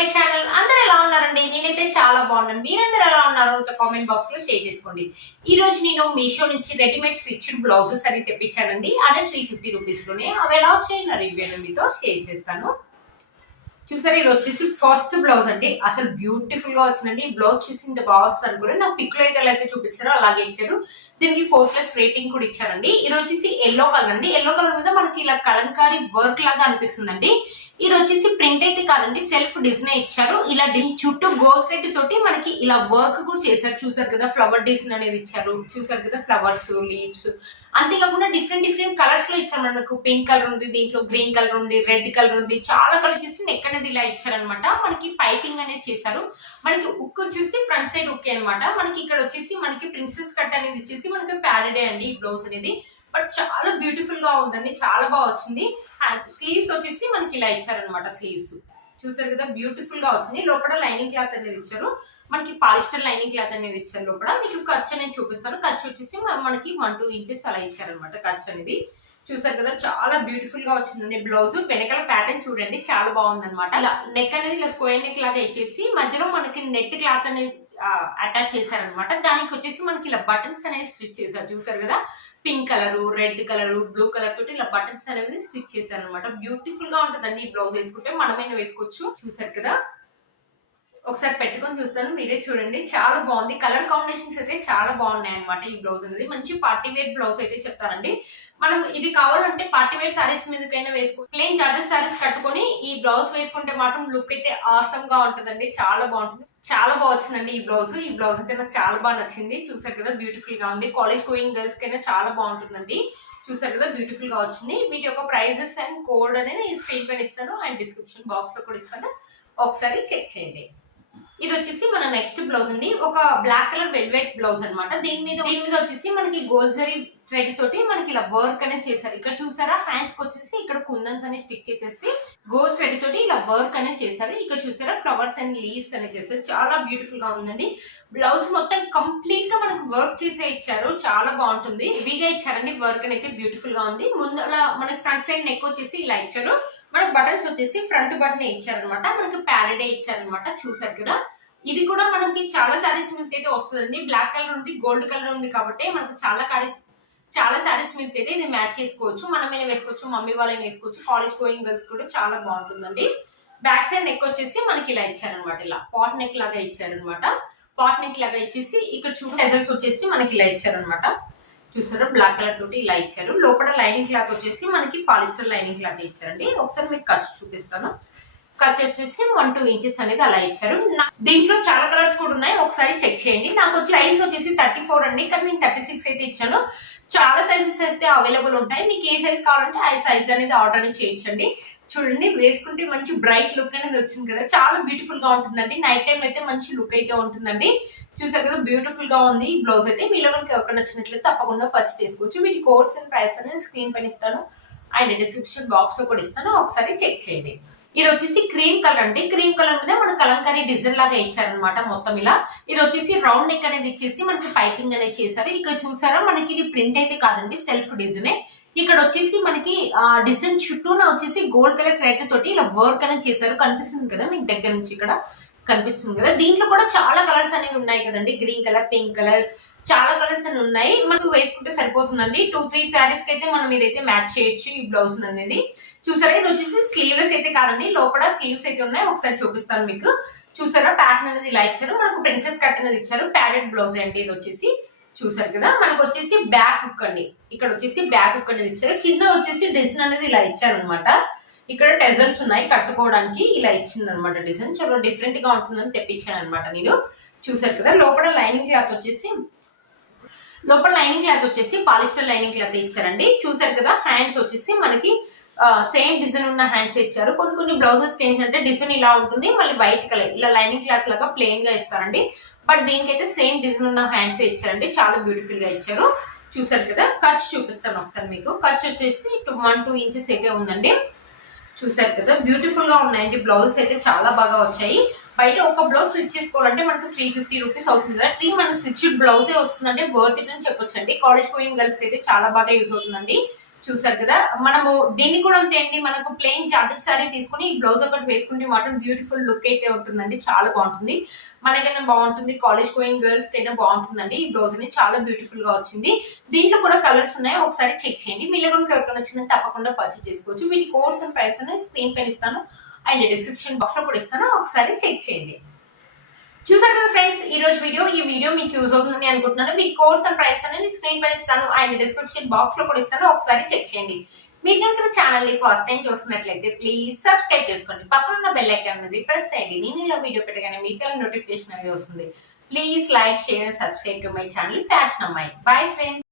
My channel. అందరూ ఎలా ఉన్నారండి? నేనైతే చాలా బాగున్నాను. మీరందరూ ఎలా ఉన్నారో కామెంట్ బాక్స్ లో షేర్ చేసుకోండి. ఈ రోజు నేను మీషో నుంచి రెడీమేడ్ స్టిచ్డ్ బ్లౌజెస్ అని తెప్పించానండి. అదే 350 రూపీస్ లోనే. అవి ఎలా వచ్చాయి నా రివ్యూ మీతో షేర్ చేస్తాను. చూసారా, ఇది వచ్చేసి ఫస్ట్ బ్లౌజ్ అండి. అసలు బ్యూటిఫుల్ గా వచ్చిందండి. ఈ బ్లౌజ్ చూసి ఇంత బాగా వస్తుంది అనుకోలేదు. నాకు పిక్ లో అయితే ఎలా అయితే చూపించారో అలాగే ఇచ్చారు. దీనికి 4+ రేటింగ్ కూడా ఇచ్చారండి. ఇది వచ్చేసి ఎల్లో కలర్ అండి. ఎల్లో కలర్ మీద మనకి ఇలా కలంకారీ వర్క్ లాగా అనిపిస్తుందండి. ఇది వచ్చేసి ప్రింట్ అయితే కాదండి, సెల్ఫ్ డిజైన్ ఇచ్చారు. ఇలా చుట్టూ గోల్డ్ థ్రెడ్ తోటి మనకి ఇలా వర్క్ కూడా చేశారు. చూసారు కదా, ఫ్లవర్ డిజైన్ అనేది ఇచ్చారు. చూసారు కదా, ఫ్లవర్స్, లీవ్స్. అంతేకాకుండా డిఫరెంట్ కలర్స్ లో ఇచ్చారు. మనకు పింక్ కలర్ ఉంది, దీంట్లో గ్రీన్ కలర్ ఉంది, రెడ్ కలర్ ఉంది, చాలా కలర్ చేసి నెక్ అనేది ఇలా ఇచ్చారనమాట. మనకి పైపింగ్ అనేది చేశారు. మనకి ఉక్ వచ్చేసి ఫ్రంట్ సైడ్ ఉక్ అనమాట. మనకి ఇక్కడ వచ్చేసి మనకి ప్రిన్సెస్ కట్ అనేది ఇచ్చేసి మనకి ప్యారెడే అండి ఈ బ్లౌజ్ అనేది. బట్ చాలా బ్యూటిఫుల్ గా ఉందండి, చాలా బాగా వచ్చింది. స్లీవ్స్ వచ్చేసి మనకి ఇలా ఇచ్చారనమాట. స్లీవ్స్ చూసారు కదా, బ్యూటిఫుల్ గా వచ్చింది. లోపల లైనింగ్ క్లాత్ అనేది ఇచ్చారు. మనకి పాలిస్టర్ లైనింగ్ క్లాత్ అనేది ఇచ్చారు. లోపల మీకు ఖర్చు అనేది చూపిస్తాను. ఖర్చు వచ్చేసి మనకి 1-2 ఇంచెస్ అలా ఇచ్చారనమాట ఖర్చు అనేది. చూసారు కదా, చాలా బ్యూటిఫుల్ గా వచ్చిందండి బ్లౌజ్. వెనకాల ప్యాటర్న్ చూడండి, చాలా బాగుంది అనమాట. ఇలా నెక్ అనేది ఇలా స్క్వేర్ నెక్ లాగా ఇచ్చేసి మధ్యలో మనకి నెట్ క్లాత్ అనేది అటాచ్ చేశారనమాట. దానికి వచ్చేసి మనకి ఇలా బటన్స్ అనేది స్టిచ్ చేశారు. చూసారు కదా, pink colour, red colour, blue colour తోటి ఇలా బటన్స్ అనేది స్టిచ్ చేశారు అనమాట. బ్యూటిఫుల్ గా ఉంటుందండి ఈ బ్లౌజ్ వేసుకుంటే. మనమైనా వేసుకోవచ్చు. చూసారు కదా, ఒకసారి పెట్టుకొని చూస్తాను, మీరే చూడండి. చాలా బాగుంది. కలర్ కాంబినేషన్స్ అయితే చాలా బాగున్నాయి అనమాట. ఈ బ్లౌజ్ అనేది మంచి పార్టీ వేర్ బ్లౌజ్ అయితే చెప్తానండి. మనం ఇది కావాలంటే పార్టీ వేర్ సారీస్ మీదకైనా వేసుకో, ప్లెయిన్ చార్జెస్ సారీస్ కట్టుకొని ఈ బ్లౌజ్ వేసుకుంటే మాత్రం లుక్ అయితే ఆసమ్ గా ఉంటుందండి. చాలా బాగుంటుంది. చాలా బాగా వచ్చిందండి ఈ బ్లౌజ్. ఈ బ్లౌజ్ అయితే నాకు చాలా బాగా నచ్చింది. చూసారు కదా, బ్యూటిఫుల్ గా ఉంది. కాలేజ్ గోయింగ్ గర్ల్స్ కైనా చాలా బాగుంటుందండి. చూసారు కదా, బ్యూటిఫుల్ గా వచ్చింది. వీటి యొక్క ప్రైజెస్ అండ్ కోడ్ అనేది స్క్రీన్ పైన ఇస్తాను అండ్ డిస్క్రిప్షన్ బాక్స్ లో కూడా ఇస్తాను. ఒకసారి చెక్ చేయండి. ఇది వచ్చేసి మన నెక్స్ట్ బ్లౌజ్ అండి. ఒక బ్లాక్ కలర్ వెల్వెట్ బ్లౌజ్ అనమాట. దీని మీద వచ్చేసి మనకి గోల్డ్ జరీ థ్రెడ్ తోటి మనకి ఇలా వర్క్ అనేది చేశారు. ఇక్కడ చూసారా, హ్యాండ్స్ కి వచ్చేసి ఇక్కడ కుందన్స్ అనేది స్టిక్ చేసేసి గోల్డ్ థ్రెడ్ తోటి ఇలా వర్క్ అనేది చేశారు. ఇక్కడ చూసారా, ఫ్లవర్స్ అండ్ లీవ్స్ అనేది చేశారు. చాలా బ్యూటిఫుల్ గా ఉందండి. బ్లౌజ్ మొత్తం కంప్లీట్ గా మనకు వర్క్ చేసే ఇచ్చారు. చాలా బాగుంటుంది. హెవీగా ఇచ్చారండి. వర్క్ అనేది బ్యూటిఫుల్ గా ఉంది. ముందు మనకి ఫ్రంట్ సైడ్ నెక్ వచ్చేసి ఇలా ఇచ్చారు. మనకు బటన్స్ వచ్చేసి ఫ్రంట్ బటన్ ఇచ్చారనమాట. మనకి ప్యారెడే ఇచ్చారనమాట. చూసారు కదా, ఇది కూడా మనకి చాలా శారీస్ మీదకి అయితే వస్తుందండి. బ్లాక్ కలర్ ఉంది, గోల్డ్ కలర్ ఉంది కాబట్టి మనకు చాలా శారీస్ మీదకి అయితే ఇది మ్యాచ్ చేసుకోవచ్చు. మనమైనా వేసుకోవచ్చు, మమ్మీ వాళ్ళైనా వేసుకోవచ్చు. కాలేజ్ గోయింగ్ గర్ల్స్ కూడా చాలా బాగుంటుందండి. బ్యాక్ సైడ్ నెక్ వచ్చేసి మనకి ఇలా ఇచ్చారనమాట. ఇలా పాట్ నెక్ లాగా ఇచ్చారనమాట. పాట్ నెక్ లాగా ఇచ్చేసి ఇక్కడ చూడు టెజల్స్ వచ్చేసి మనకి ఇలా ఇచ్చారనమాట. చూసారా, బ్లాక్ కలర్ తోటి ఇలా ఇచ్చారు. లోపల లైనింగ్ క్లాత్ వచ్చేసి మనకి పాలిస్టర్ లైనింగ్ క్లాత్ ఇచ్చారండి. ఒకసారి మీకు ఖర్చు చూపిస్తాను. ఖర్చు వచ్చేసి 1-2 ఇంచెస్ అనేది అలా ఇచ్చారు. దీంట్లో చాలా కలర్స్ కూడా ఉన్నాయి, ఒకసారి చెక్ చేయండి. నాకు వచ్చి సైజ్ వచ్చేసి 34 అండి, కానీ నేను 36 అయితే ఇచ్చాను. చాలా సైజెస్ అయితే అవైలబుల్ ఉంటాయి. మీకు ఏ సైజ్ కావాలంటే ఆ సైజ్ అనేది ఆర్డర్ అనేది చేయించండి. చూడండి, వేసుకుంటే మంచి బ్రైట్ లుక్ అనేది వచ్చింది కదా, చాలా బ్యూటిఫుల్ గా ఉంటుందండి. నైట్ టైం అయితే మంచి లుక్ అయితే ఉంటుందండి. చూసారు కదా, బ్యూటిఫుల్ గా ఉంది ఈ బ్లౌజ్ అయితే. మీలో కనుక ఎవరికి నచ్చినట్లయితే తప్పకుండా పర్చేస్ చేసుకోవచ్చు. వీటి కోడ్స్ అండ్ ప్రైస్ అనేది స్క్రీన్ పైన ఇస్తాను అండ్ డిస్క్రిప్షన్ బాక్స్ లో కూడా ఇస్తాను. ఒకసారి చెక్ చేయండి. ఇది వచ్చేసి క్రీమ్ కలర్ అండి. క్రీమ్ కలర్ మీద మన కలంకారీ డిజైన్ లాగా ఇచ్చారనమాట మొత్తం ఇలా. ఇది వచ్చేసి రౌండ్ నెక్ అనేది ఇచ్చేసి మనకి పైపింగ్ అనేది చేశారు. ఇక్కడ చూసారా, మనకి ఇది ప్రింట్ అయితే కాదండి, సెల్ఫ్ డిజైన్. ఇక్కడ వచ్చేసి మనకి డిజైన్ చుట్టూన వచ్చేసి గోల్డ్ కలర్ థ్రెడ్ తోటి ఇలా వర్క్ అనేది చేశారు. కనిపిస్తుంది కదా మీకు దగ్గర నుంచి, ఇక్కడ కనిపిస్తుంది కదా. దీంట్లో కూడా చాలా కలర్స్ అనేవి ఉన్నాయి కదండి. గ్రీన్ కలర్, పింక్ కలర్, చాలా కలర్స్ అని ఉన్నాయి. మనకు వేసుకుంటే సరిపోతుందండి. 2-3 శారీస్ కి అయితే మనం ఇదైతే మ్యాచ్ చేయొచ్చు ఈ బ్లౌజ్ అనేది. చూసారా, ఇది వచ్చేసి స్లీవ్లెస్ అయితే కాదండి, లోపల స్లీవ్స్ అయితే ఉన్నాయి. ఒకసారి చూపిస్తాను మీకు. చూసారా, ప్యాటర్న్ అనేది ఇలా ఇచ్చారు. మనకు ప్రిన్సెస్ కట్ అనేది ఇచ్చారు. ప్యాడెడ్ బ్లౌజ్ అంటే ఇది వచ్చేసి. చూసారు కదా, మనకు వచ్చేసి బ్యాక్ హుక్ అండి. ఇక్కడ వచ్చేసి బ్యాక్ హుక్ అనేది ఇచ్చారు. కింద వచ్చేసి డిజైన్ అనేది ఇలా ఇచ్చారు అనమాట. ఇక్కడ టెజల్స్ ఉన్నాయి కట్టుకోవడానికి. ఇలా ఇచ్చింది అనమాట డిజైన్. చాలా డిఫరెంట్ గా ఉంటుందని తెప్పించాను అనమాట నేను. చూసారు కదా, లోపల లైనింగ్ క్లాత్ వచ్చేసి పాలిస్టర్ లైనింగ్ క్లాత్ ఇచ్చారండి. చూసారు కదా, హ్యాండ్స్ వచ్చేసి మనకి సేమ్ డిజైన్ ఉన్న హ్యాండ్స్ ఇచ్చారు. కొన్ని బ్లౌజెస్ ఏంటంటే డిజైన్ ఇలా ఉంటుంది, మళ్ళీ వైట్ కలర్ ఇలా లైనింగ్ క్లాత్ లాగా ప్లెయిన్ గా ఇస్తారండి. బట్ దీనికైతే సేమ్ డిజైన్ ఉన్న హ్యాండ్స్ ఇచ్చారండి. చాలా బ్యూటిఫుల్ గా ఇచ్చారు. చూసారు కదా, ఖర్చు చూపిస్తాను ఒకసారి మీకు. ఖర్చు వచ్చేసి 1-2 ఇంచెస్ అయితే ఉందండి. చూసారు కదా, బ్యూటిఫుల్ గా ఉన్నాయండి. బ్లౌజెస్ అయితే చాలా బాగా వచ్చాయి. బయట ఒక బ్లౌజ్ స్టిచ్ చేసుకోవాలంటే మనకు 350 రూపీస్ అవుతుంది కదా. మన స్టిచ్ బ్లౌజే వస్తుందంటే వర్త్ ఇట్ అని చెప్పొచ్చండి. కాలేజ్ గోయింగ్ గర్ల్స్ కి అయితే చాలా బాగా యూజ్ అవుతుందండి. చూసారు కదా, మనము దీన్ని కూడా అంతే అండి. మనకు ప్లెయిన్ జాకెట్ సారీ తీసుకుని ఈ బ్లౌజ్ ఒకటి వేసుకుంటే మాత్రం బ్యూటిఫుల్ లుక్ అయితే ఉంటుందండి. చాలా బాగుంటుంది, మనకైనా బాగుంటుంది, కాలేజ్ గోయింగ్ గర్ల్స్ కైనా బాగుంటుందండి. ఈ బ్లౌజ్ అనేది చాలా బ్యూటిఫుల్ గా వచ్చింది. దీంట్లో కూడా కలర్స్ ఉన్నాయి, ఒకసారి చెక్ చేయండి. మీలో కూడా ఎవరికైనా నచ్చింది తప్పకుండా పర్చేస్ చేసుకోవచ్చు. వీటి కోర్స్ అండ్ ప్రైస్ అనేది స్క్రీన్ పైన ఇస్తాను అండ్ డిస్క్రిప్షన్ బాక్స్ లో కూడా ఇస్తాను, ఒకసారి చెక్ చేయండి. చూసారు కదా ఫ్రెండ్స్, ఈ వీడియో మీకు యూజ్ అవుతుందని అనుకుంటున్నాను. వీటి కోర్స్ అండ్ ప్రైస్ అనేది స్క్రీన్ పైన ఇస్తాను అండ్ డిస్క్రిప్షన్ బాక్స్ లో కూడా ఇస్తాను, ఒకసారి చెక్ చేయండి. మీరు కనుక ఛానల్ ని ఫస్ట్ టైం చూస్తున్నట్లయితే ప్లీజ్ సబ్స్క్రైబ్ చేసుకోండి. పక్కన ఉన్న బెల్ ఐకాన్ అనేది ప్రెస్ చేయండి. నేను ఇలా వీడియో పెట్టగానే మీకు నోటిఫికేషన్ అనేది వస్తుంది. Please like, share and subscribe to my channel fashion అమ్మాయి. Bye friends.